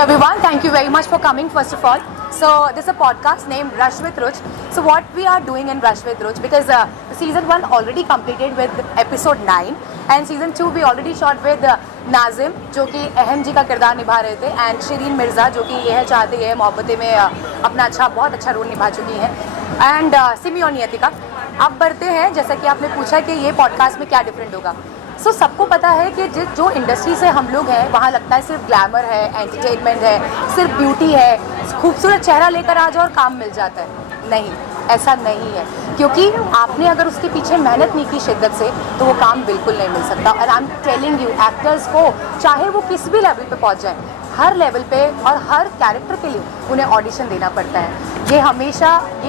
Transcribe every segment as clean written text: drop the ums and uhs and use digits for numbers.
everyone, thank you very much for coming first of all. So this is a podcast named Rush with Ruch. So what we are doing in Rush with Ruch, because season 1 already completed with episode 9 and season 2 we already shot with Nazim जो कि अहम जी का किरदार निभा रहे थे and Shirin Mirza जो कि यह चाहते हैं मोहब्बतें में अपना बहुत अच्छा रोल निभा चुकी हैं एंड सिमी और नियतिका। अब बढ़ते हैं, जैसा कि आपने पूछा कि ये पॉडकास्ट में क्या डिफरेंट होगा। सो सबको पता है कि जो इंडस्ट्री से हम लोग हैं वहाँ लगता है सिर्फ ग्लैमर है, एंटरटेनमेंट है, सिर्फ ब्यूटी है, खूबसूरत चेहरा लेकर आ जाओ और काम मिल जाता है। नहीं, ऐसा नहीं है, क्योंकि आपने अगर उसके पीछे मेहनत नहीं की शिद्दत से तो वो काम बिल्कुल नहीं मिल सकता। और I am telling you, actors को चाहे वो किस भी लेवल पे पहुंच जाए, हर लेवल पे और हर कैरेक्टर के लिए उन्हें ऑडिशन देना पड़ता है। ये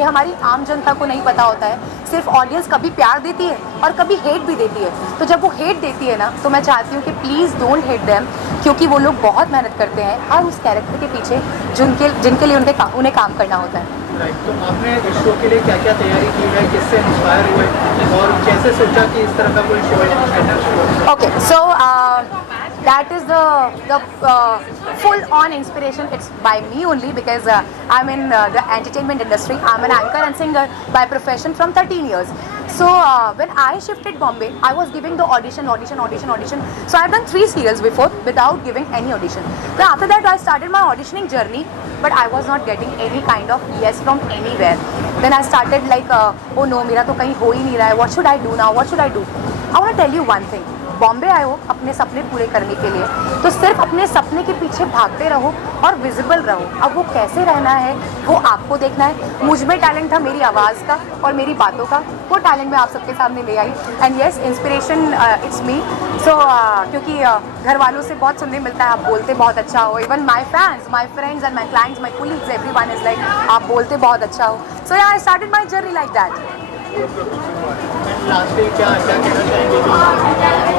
हमारी आम जनता को नहीं पता होता है। सिर्फ ऑडियंस कभी प्यार देती है और कभी हेट भी देती है। तो जब वो हेट देती है ना, तो मैं चाहती हूँ कि प्लीज़ डोंट हेट देम, क्योंकि वो लोग बहुत मेहनत करते हैं हर उस कैरेक्टर के पीछे जिनके लिए उन्हें काम करना होता है। तो आपने इस शो के लिए क्या क्या तैयारी की है, किससे इंस्पायर हुए और कैसे सोचा कि इस तरह का कोई शो है? Okay, so that is the full on inspiration. It's by me only because I'm in the entertainment industry. I'm an anchor and singer by profession from 13 years. So when I shifted Bombay, I was giving the audition. So I've done 3 serials before without giving any audition. Then after that I started my auditioning journey, but I was not getting any kind of yes from anywhere. Then I started like, oh no, मेरा तो कहीं हो ही नहीं रहा है. What should I do now? What should I do? I want to tell you one thing. Bombay आए हो अपने सपने पूरे करने के लिए, तो सिर्फ अपने सपने के पीछे भागते रहो और विजिबल रहो। अब वो कैसे रहना है वो आपको देखना है। मुझ में टैलेंट था मेरी आवाज़ का और मेरी बातों का, वो टैलेंट मैं आप सबके सामने ले आई। And yes, inspiration it's me. So क्योंकि घर वालों से बहुत सुनने मिलता है आप बोलते बहुत अच्छा हो। Even my fans, my friends and my clients, my colleagues, everyone is like आप बोलते बहुत अच्छा हो। So I started my journey like that. Lastly क्या कहना चाहेंगे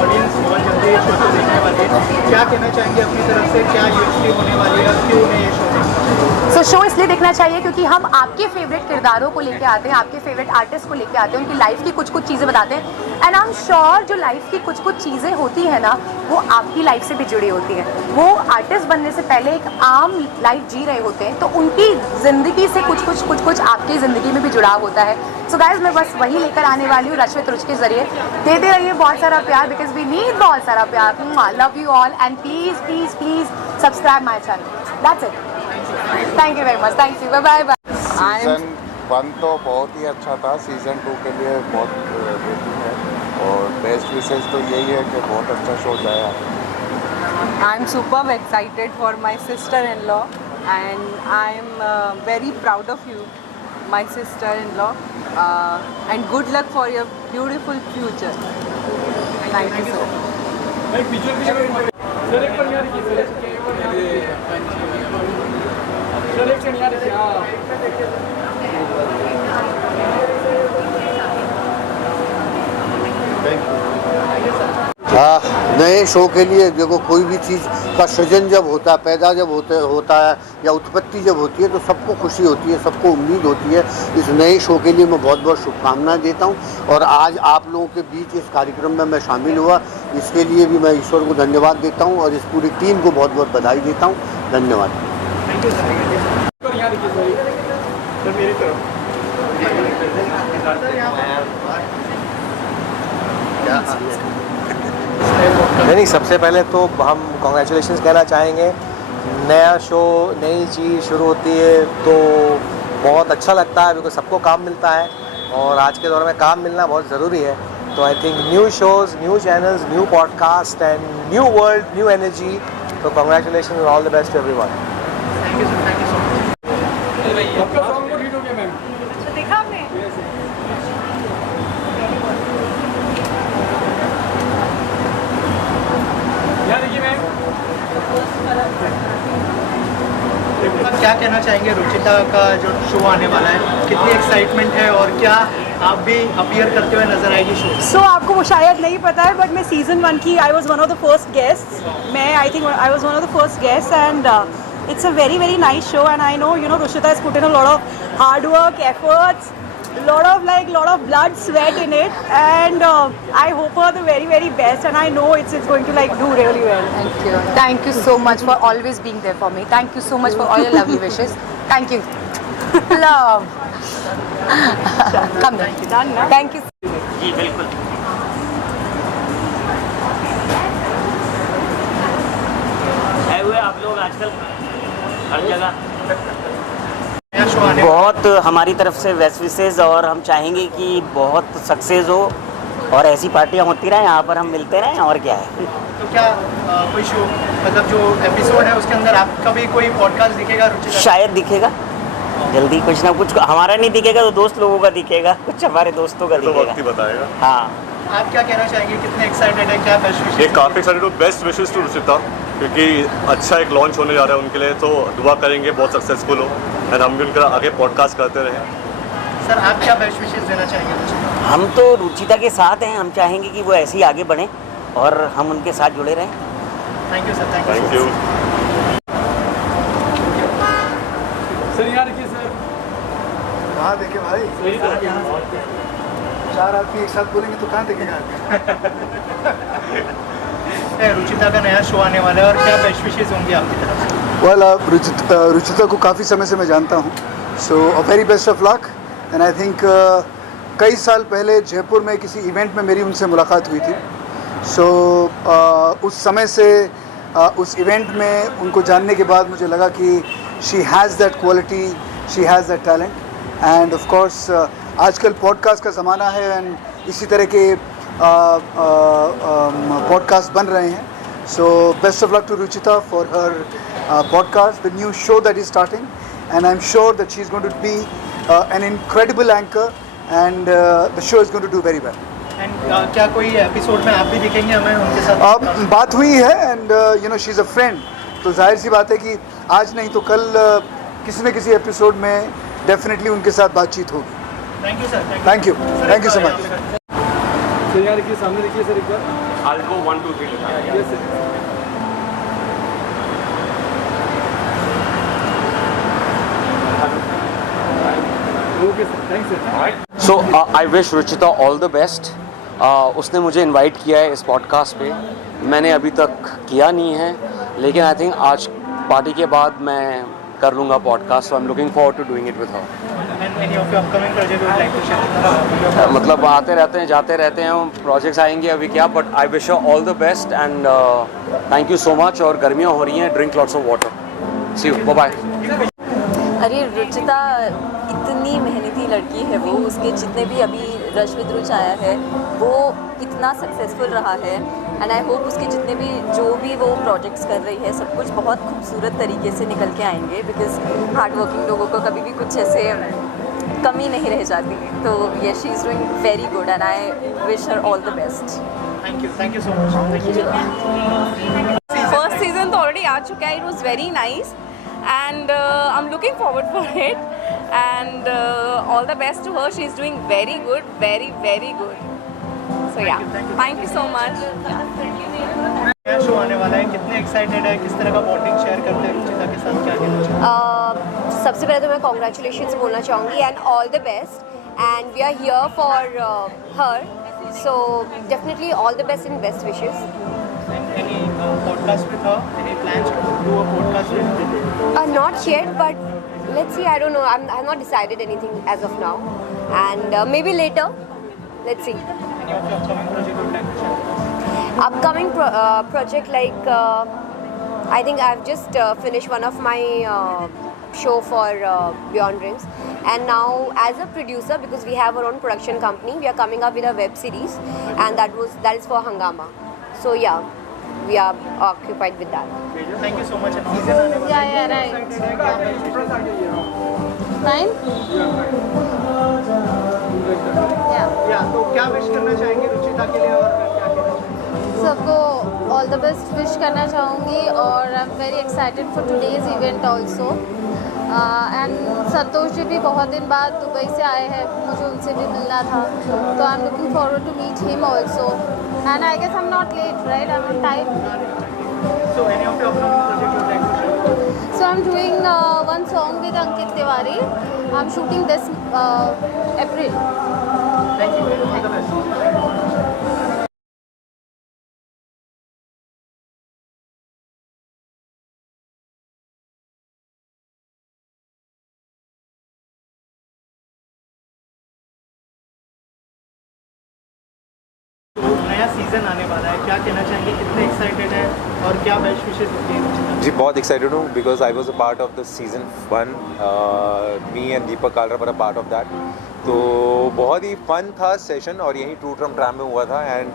ऑडियंस बहुत जल्दी ये शो देखने वाली है, क्या कहना चाहेंगे अपनी तरफ से, क्या यूएसपी होने वाली है, क्यों उन्हें ये शो देखना चाहिए? सो शो इसलिए देखना चाहिए क्योंकि हम आपके फेवरेट किरदारों को लेके आते हैं, आपके फेवरेट आर्टिस्ट को लेके आते हैं, उनकी लाइफ की कुछ चीज़ें बताते हैं। एंड आई एम श्योर जो लाइफ की कुछ चीज़ें होती हैं ना, वो आपकी लाइफ से भी जुड़ी होती हैं। वो आर्टिस्ट बनने से पहले एक आम लाइफ जी रहे होते हैं, तो उनकी ज़िंदगी से कुछ आपकी ज़िंदगी में भी जुड़ाव होता है। सो गाइज, मैं बस वही लेकर आने वाली हूँ रश विद रुच के जरिए। देते रहिए बहुत सारा प्यार, बिकॉज वी नीड बहुत सारा प्यार। Love you all and please please please subscribe my channel. That's it. Thank you very much. Thank you. Bye bye. Season 1 तो बहुत ही अच्छा था, सीज़न 2 के लिए बहुत वेटिंग है और बेस्ट विशेष तो यही है कि बहुत अच्छा शो जाए। I am super excited for my sister-in-law and I am very proud of you, my sister-in-law, and good luck for your beautiful future. Thank you so much. नए शो के लिए देखो, कोई भी चीज़ का सृजन जब होता है, पैदा जब होता है या उत्पत्ति जब होती है तो सबको खुशी होती है, सबको उम्मीद होती है। इस नए शो के लिए मैं बहुत बहुत शुभकामनाएं देता हूं और आज आप लोगों के बीच इस कार्यक्रम में मैं शामिल हुआ, इसके लिए भी मैं ईश्वर को धन्यवाद देता हूं और इस पूरी टीम को बहुत बहुत बधाई देता हूँ। धन्यवाद। नहीं, सबसे पहले तो हम कॉन्ग्रेचुलेशंस कहना चाहेंगे। नया शो, नई चीज़ शुरू होती है तो बहुत अच्छा लगता है, बिकॉज सबको काम मिलता है और आज के दौर में काम मिलना बहुत ज़रूरी है। तो I think new shows, new channels, new podcast and new world, new energy. तो कॉन्ग्रेचुलेशन और all the best to everyone. Thank you so much. देखा आपने? क्या कहना चाहेंगे रुचिता का जो शो आने वाला है, कितनी एक्साइटमेंट है और क्या आप भी अपीयर करते हुए नजर आएगी शो? सो आपको शायद नहीं पता है, बट मैं सीजन 1 की I was one of the first guest. मैं I think I was one of the first guest and it's a very very nice show and I know Ruchita has put in a lot of hard work, efforts lot of blood, sweat in it, and I hope her the very, very best, and I know it's going to like do really well. Thank you. Thank you so much for always being there for me. Thank you so much for all your lovely wishes. Thank you. Love. Come here. Done now. Thank you. जी बिल्कुल आए हुए आप लोग आजकल हर जगह नया show आने बहुत हमारी तरफ से बेस्ट विशेज और हम चाहेंगे कि बहुत सक्सेस हो और ऐसी पार्टियां होती रहें, यहाँ पर हम मिलते रहें और क्या है। तो क्या कोई शो मतलब जो एपिसोड है उसके अंदर आपका भी कोई पॉडकास्ट दिखेगा रुचिता? शायद दिखेगा जल्दी, कुछ ना कुछ हमारा नहीं दिखेगा तो दोस्त लोगों का दिखेगा, कुछ हमारे दोस्तों का तो वक्त ही दिखेगा। बताएगा। हाँ आप क्या कहना चाहेंगे, कितने एक्साइटेड है, क्या बेस्ट ये विशेष? काफ़ी एक्साइटेड हूँ। बेस्ट विशेष टू रुचिता, क्योंकि अच्छा एक लॉन्च होने जा रहा है उनके लिए, तो दुआ करेंगे बहुत सक्सेसफुल हो एंड हम भी उनका आगे पॉडकास्ट करते रहें। सर आप क्या बेस्ट विशेष देना चाहेंगे रुचिता? हम तो रुचिता के साथ हैं, हम चाहेंगे कि वो ऐसे ही आगे बढ़ें और हम उनके साथ जुड़े रहें। Thank you sir, thank you. कहाँ देखे भाई, चार आदमी एक साथ बोलेंगे तो कहाँ देखेगा। रुचिता का नया शो आने वाला है और क्या बेस्ट विशेष होंगी आपकी तरफ से? वेल रुचिता को काफ़ी समय से मैं जानता हूँ, so a very best of luck, and I think कई साल पहले जयपुर में किसी इवेंट में मेरी उनसे मुलाकात हुई थी। सो उस समय से उस इवेंट में उनको जानने के बाद मुझे लगा कि she has that quality, she has that talent, end of course आजकल पॉडकास्ट का ज़माना है एंड इसी तरह के पॉडकास्ट बन रहे हैं। So best of luck to Ruchita for her podcast, the new show that is starting, and I am sure that she is going to be an incredible anchor and the show is going to do very well. And क्या कोई episode में आप भी दिखेंगे हमें उनके साथ? बात हुई है and you know she is a friend, तो जाहिर सी बात है कि आज नहीं तो कल किसी न किसी एपिसोड में डेफिनेटली उनके साथ बातचीत होगी। Thank you sir. Thank you so much. यार के सामने देखिए सर एक बार। I'll go 1 2 3 yes sir. Okay sir, thanks sir. So I wish Ruchita all the best. उसने मुझे इनवाइट किया है इस पॉडकास्ट पे, मैंने अभी तक किया नहीं है, लेकिन आई थिंक आज पार्टी के बाद मैं कर लूँगा podcast, so I am looking forward to doing it with her. And any of your upcoming project you would like to share? मतलब आते रहते हैं जाते रहते हैं, प्रोजेक्ट्स आएंगे अभी क्या, but I wish all the best and thank you so much. और गर्मियाँ हो रही हैं, drink lots of water. See you, bye bye. अरे रुचिता इतनी मेहनती लड़की है वो, उसके जितने भी अभी रश विद रुच आया है वो इतना सक्सेसफुल रहा है, एंड आई होप उसके जितने भी जो भी वो प्रोजेक्ट्स कर रही है सब कुछ बहुत खूबसूरत तरीके से निकल के आएंगे, बिकॉज हार्ड वर्किंग लोगों को कभी भी कुछ ऐसे कमी नहीं रह जाती। तो ये she is doing very good and I wish her all the best. Thank you so much. First season तो ऑलरेडी आ चुका है, it was very nice and I'm looking forward for it, and all the best to her. She's doing very good, very very good. So yeah, thank you so much. नया show आने वाला है, कितने excited है, किस तरह का bonding share करते हैं रुचिता के साथ, क्या कहना चाहिए? सबसे पहले तो मैं कॉन्ग्रेचुलेशंस बोलना चाहूँगी and all the best, and we are here for her, so definitely all the best and best wishes. Any podcast with her? Any plans to do a podcast with her? Not yet, but let's see. I don't know. I've not decided anything as of now, and maybe later. Let's see. Any of your upcoming project you would like to share? Upcoming project like I think I've just finished one of my show for Beyond Dreams, and now as a producer, because we have our own production company, we are coming up with a web series, and that is for Hangama. So yeah, we are occupied with that. Thank you so much. And season आने वाला है, Yeah, right. excited है, क्या best wishes? Fine? या तो क्या wish करना चाहेंगे रुचिता के लिए और क्या कहना चाहेंगे? सबको ऑल द बेस्ट विश करना चाहूँगी, और I am very excited for today's event also, and Santosh ji भी बहुत दिन बाद दुबई से आए हैं, मुझे उनसे भी मिलना था, तो I am looking forward to meet him also, and I guess I am not late, right? I am on time. So any of your upcoming project you would like to share? So I'm doing one along with Ankit Tiwari. I'm shooting this April. Thank you. All the best. नया season आने वाला है, क्या कहना चाहेंगे, कितने excited है और क्या बेस्ट विशेस होती है? जी बहुत एक्साइटेड हूँ because I was a part of the season 1. Me and Deepak Kalra were a part of that. तो बहुत ही फन था सेशन और यहीं टू ट्रम ट्रैम में हुआ था. And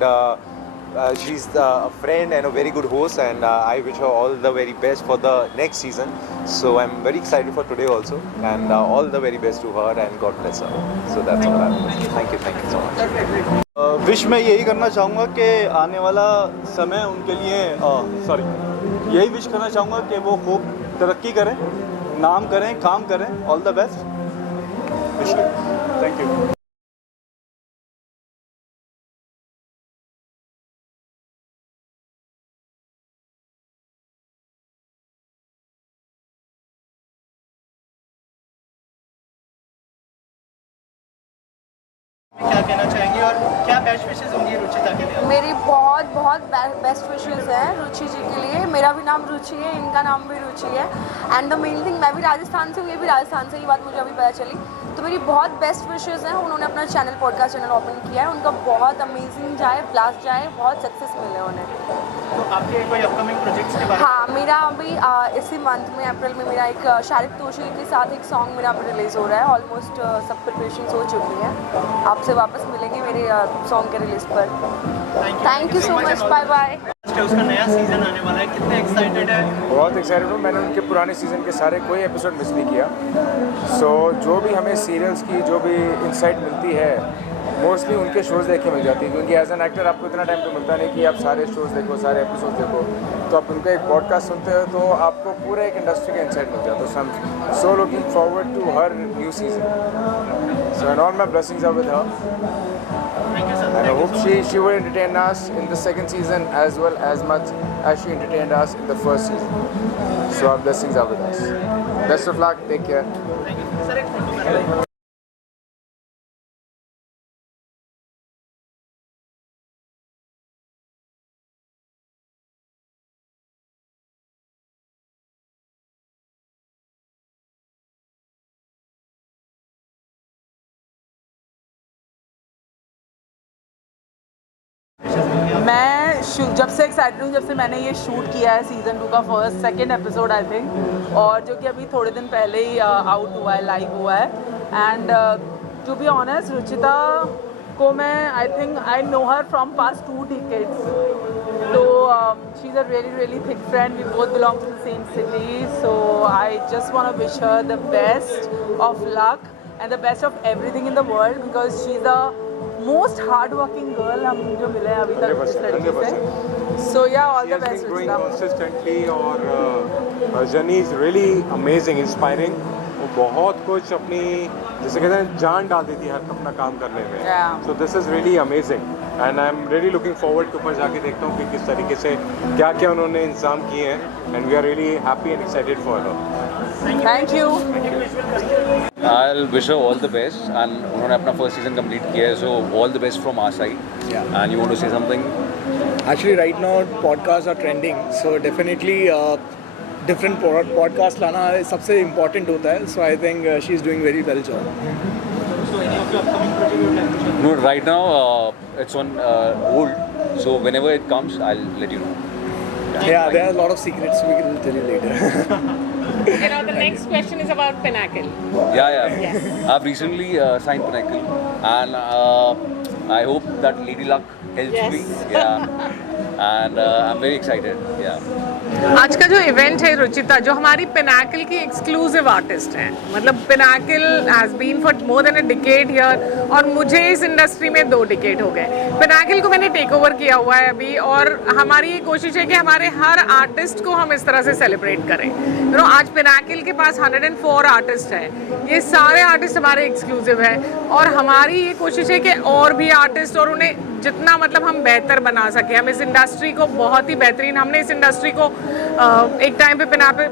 she is a friend and a very good host and I wish her all the very best for the next season. So I am very excited for today also and all the very best to her and God bless her. So that's all I am. Thank you so much. Wish मैं यही करना चाहूँगा कि आने वाला समय उनके लिए यही विश करना चाहूँगा कि वो खूब तरक्की करें, नाम करें, काम करें. All the best. Wish you. Thank you. क्या कहना चाहेंगे और क्या बेस्ट विशेस होंगी रुचिता के लिए? मेरी बहुत बहुत बेस्ट विशेस हैं रुचि जी के लिए. मेरा भी नाम रुचि है, इनका नाम भी रुचि है. एंड द मेन थिंग, मैं भी राजस्थान से हूँ, ये भी राजस्थान से, ये बात मुझे अभी पता चली. तो मेरी बहुत बेस्ट विशेस हैं. उन्होंने अपना पॉडकास्ट चैनल ओपन किया है. उनका बहुत अमेजिंग जाए, ब्लास्ट जाए, बहुत सक्सेस मिले उन्हें. तो आपके कोई अपकमिंग प्रोजेक्ट्स के बारे में? हाँ, मेरा अभी इसी मंथ में अप्रैल में मेरा एक शारिक तोशी के साथ एक सॉन्ग मेरा अभी रिलीज़ हो रहा है. ऑलमोस्ट सब प्रिपरेशन हो चुकी है. आपसे वापस मिलेंगे मेरे सॉन्ग के रिलीज पर. Thank you so much. Bye bye. उसका नया सीजन आने वाला है, कितने एक्साइटेड है? बहुत एक्साइटेड हूँ. मैंने उनके पुराने सीज़न के सारे कोई एपिसोड मिस नहीं किया. सो जो भी हमें सीरियल्स की जो भी इंसाइट मिलती है मोस्टली उनके शोज़ देख के मिल जाती है. क्योंकि एज एन एक्टर आपको इतना टाइम तो मिलता नहीं कि आप सारे शोज़ देखो, सारे एपिसोड देखो. तो आप उनका एक पॉडकास्ट सुनते हो तो आपको पूरे एक इंडस्ट्री का इंसाइट मिल जाता है. So I am so looking forward to her new season. So and all my blessings are with her. And I hope she will entertain us in the second season as well as much as she entertained us in the first season. So our blessings are with us. Best of luck. Take care. मैं जब से excited हूँ, जब से मैंने ये shoot किया है सीज़न 2 का सेकेंड एपिसोड आई थिंक, और जो कि अभी थोड़े दिन पहले ही आउट हुआ है, लाइव हुआ है. And to be honest, Ruchita को मैं I know her from past 2 decades. तो she is a really thick friend. We both belong to the same city. So I just want to wish her the best of luck and the best of everything in the world because she's the most hard-working girl हम जो मिले हैं अभी तक इस लड़की से. So yeah, all the best. She has been growing consistently और her journey is really amazing, inspiring. वो बहुत कुछ अपनी जैसे कहते हैं जान डाल देती है अपना काम करने में. So this is really amazing and I'm really looking forward to ऊपर जाके देखता हूँ कि किस तरीके से क्या क्या उन्होंने इंतजाम किए हैं. And we are really happy and excited for her. Thank you. I'll wish her all the best and उन्होंने अपना first season complete किया है, so all the best from our side. Yeah. And you want to say something? Actually, right now podcasts are trending, so definitely different podcast लाना सबसे important होता है. So I think she's doing very well job. So any of your upcoming project you would like to share? No, right now it's on hold. So whenever it comes, I'll let you know. Yeah, there are a lot of secrets we will tell you later. You know, the next question is about Pinnacle. Yeah. Yes. I've recently signed Pinnacle, and I hope that Lady Luck helps me. Yeah. And I'm very excited. Yeah. आज का जो event है रुचिता, जो हमारी Pinnacle की exclusive artist हैं, मतलब Pinnacle has been for more than a decade here, और मुझे इस इंडस्ट्री में 2 डिकेड हो गए. पिनाकल को मैंने टेक ओवर किया हुआ है अभी, और हमारी ये कोशिश है कि हमारे हर आर्टिस्ट को हम इस तरह से सेलिब्रेट करें. आज पिनाकल के पास 104 आर्टिस्ट हैं. ये सारे आर्टिस्ट हमारे एक्सक्लूसिव हैं, और हमारी ये कोशिश है कि और भी आर्टिस्ट और उन्हें जितना मतलब हम बेहतर बना सके, हम इस इंडस्ट्री को बहुत ही बेहतरीन, हमने इस इंडस्ट्री को एक टाइम पे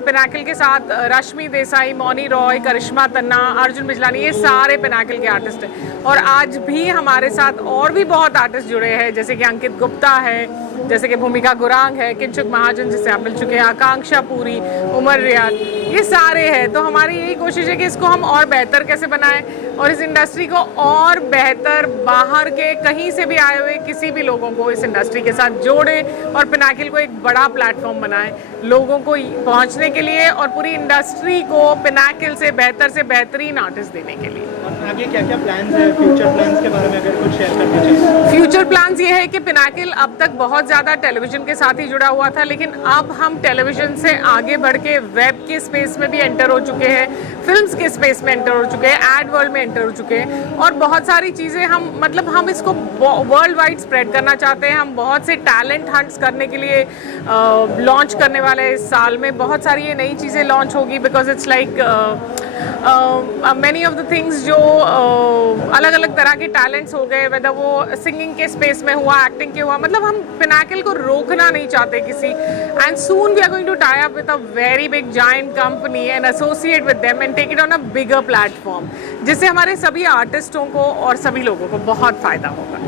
पिनाकिल के साथ रश्मि देसाई, मौनी रॉय, करिश्मा तन्ना, अर्जुन बिजलानी, ये सारे पिनाकिल के आर्टिस्ट हैं। और आज भी हमारे साथ और भी बहुत आर्टिस्ट जुड़े हैं, जैसे कि अंकित गुप्ता है, जैसे कि भूमिका गुरांग है, किंचुक महाजन जिससे आप मिल चुके हैं, आकांक्षा पुरी, उमर रियाज, ये सारे हैं। तो हमारी यही कोशिश है कि इसको हम और बेहतर कैसे बनाएं और इस इंडस्ट्री को और बेहतर बाहर के कहीं से भी आए हुए किसी भी लोगों को इस इंडस्ट्री के साथ जोड़ें और पिनाकिल को एक बड़ा प्लेटफॉर्म बनाएं लोगों को पहुंचने के लिए और पूरी इंडस्ट्री को पिनाकिल से बेहतरीन आर्टिस्ट देने के लिए। आगे क्या क्या प्लान्स है, फ्यूचर प्लान्स के बारे में अगर कुछ शेयर करना चाहिए? फ्यूचर प्लान्स ये है कि पिनाकिल अब तक बहुत ज़्यादा टेलीविजन के साथ ही जुड़ा हुआ था, लेकिन अब हम टेलीविजन से आगे बढ़ के वेब के स्पेस में भी एंटर हो चुके हैं, फिल्म्स के स्पेस में एंटर हो चुके हैं, एड वर्ल्ड में एंटर हो चुके हैं और बहुत सारी चीज़ें हम इसको वर्ल्ड वाइड स्प्रेड करना चाहते हैं। हम बहुत से टैलेंट हंट्स करने के लिए लॉन्च करने वाले हैं इस साल में। बहुत सारी ये नई चीज़ें लॉन्च होगी because it's like many of the things जो अलग अलग तरह के टैलेंट्स हो गए, वेदर वो सिंगिंग के स्पेस में हुआ, एक्टिंग के हुआ, मतलब हम पिनाकिल को रोकना नहीं चाहते किसी। And soon we are going to tie up with a very big giant company and associate with them and take it on a bigger platform, जिससे हमारे सभी आर्टिस्टों को और सभी लोगों को बहुत फ़ायदा होगा।